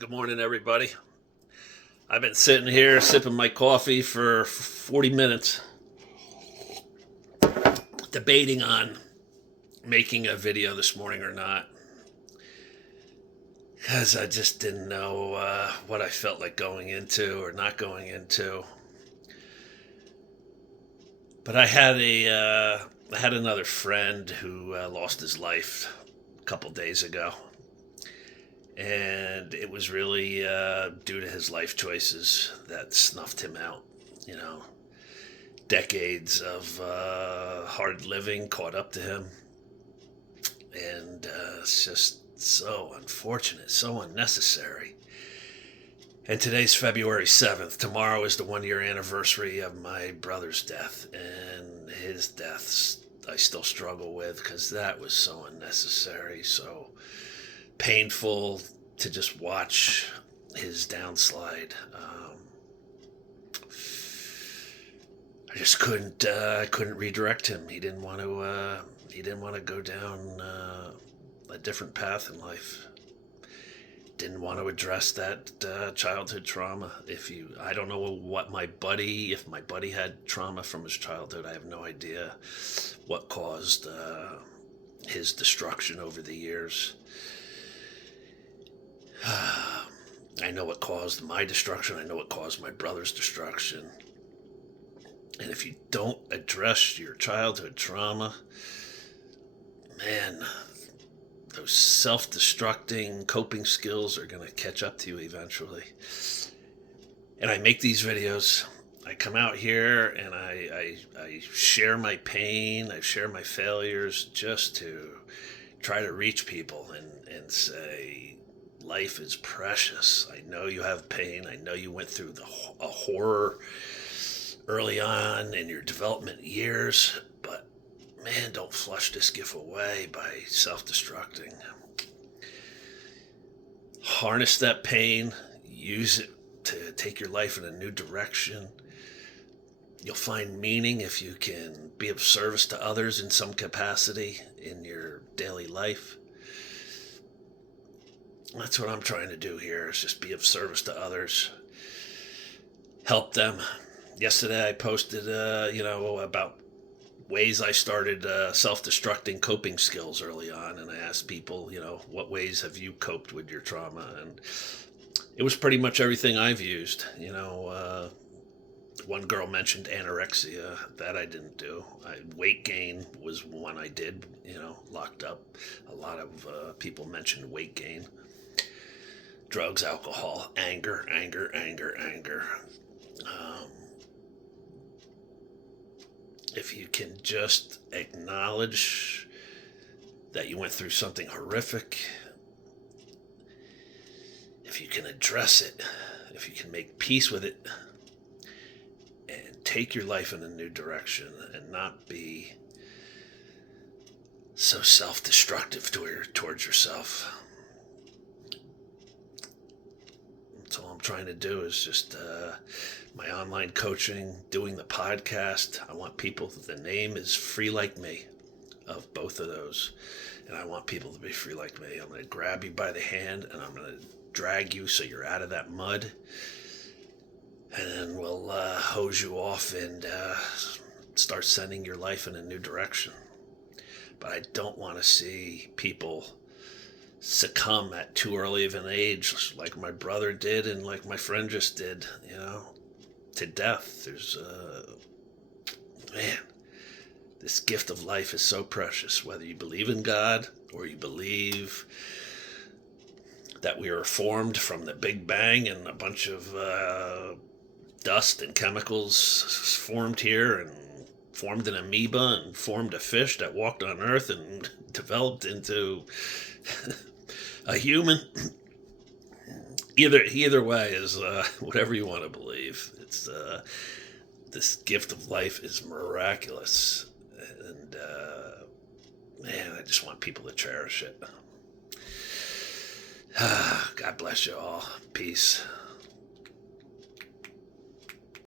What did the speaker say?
Good morning, everybody. I've been sitting here sipping my coffee for 40 minutes, debating on making a video this morning or not, because I just didn't know what I felt like going into or not going into. But I had another friend who lost his life a couple days ago, and it was really due to his life choices that snuffed him out. You know, decades of hard living caught up to him, and it's just so unfortunate, so unnecessary. And today's February 7th. Tomorrow is the 1 year anniversary of my brother's death, and his deaths I still struggle with because that was so unnecessary, so painful to just watch his downslide. I just couldn't redirect him. He didn't want to go down a different path in life. Didn't want to address that childhood trauma. I don't know if my buddy had trauma from his childhood. I have no idea what caused his destruction over the years. I know what caused my destruction. I know what caused my brother's destruction. And if you don't address your childhood trauma, man, those self-destructing coping skills are going to catch up to you eventually. And I make these videos. I come out here and I share my pain. I share my failures just to try to reach people and say, life is precious. I know you have pain. I know you went through a horror early on in your development years, but man, don't flush this gift away by self-destructing. Harness that pain, use it to take your life in a new direction. You'll find meaning if you can be of service to others in some capacity in your daily life. That's what I'm trying to do here, is just be of service to others. Help them. Yesterday I posted, about ways I started self-destructing coping skills early on, and I asked people, what ways have you coped with your trauma? And it was pretty much everything I've used. One girl mentioned anorexia. That I didn't do. Weight gain was one I did, locked up. A lot of people mentioned weight gain. Drugs, alcohol, anger. If you can just acknowledge that you went through something horrific, if you can address it, if you can make peace with it, and take your life in a new direction and not be so self-destructive towards yourself. That's all I'm trying to do is just my online coaching, doing the podcast. I want people, the name is Free Like Me, of both of those. And I want people to be free like me. I'm going to grab you by the hand and I'm going to drag you so you're out of that mud. And then we'll hose you off and start sending your life in a new direction. But I don't want to see people succumb at too early of an age, like my brother did and like my friend just did, to death. There's this gift of life is so precious, whether you believe in God or you believe that we are formed from the Big Bang and a bunch of dust and chemicals formed here and formed an amoeba and formed a fish that walked on Earth and developed into a human. Either way is whatever you want to believe. It's this gift of life is miraculous, and man, I just want people to cherish it. God bless you all. Peace.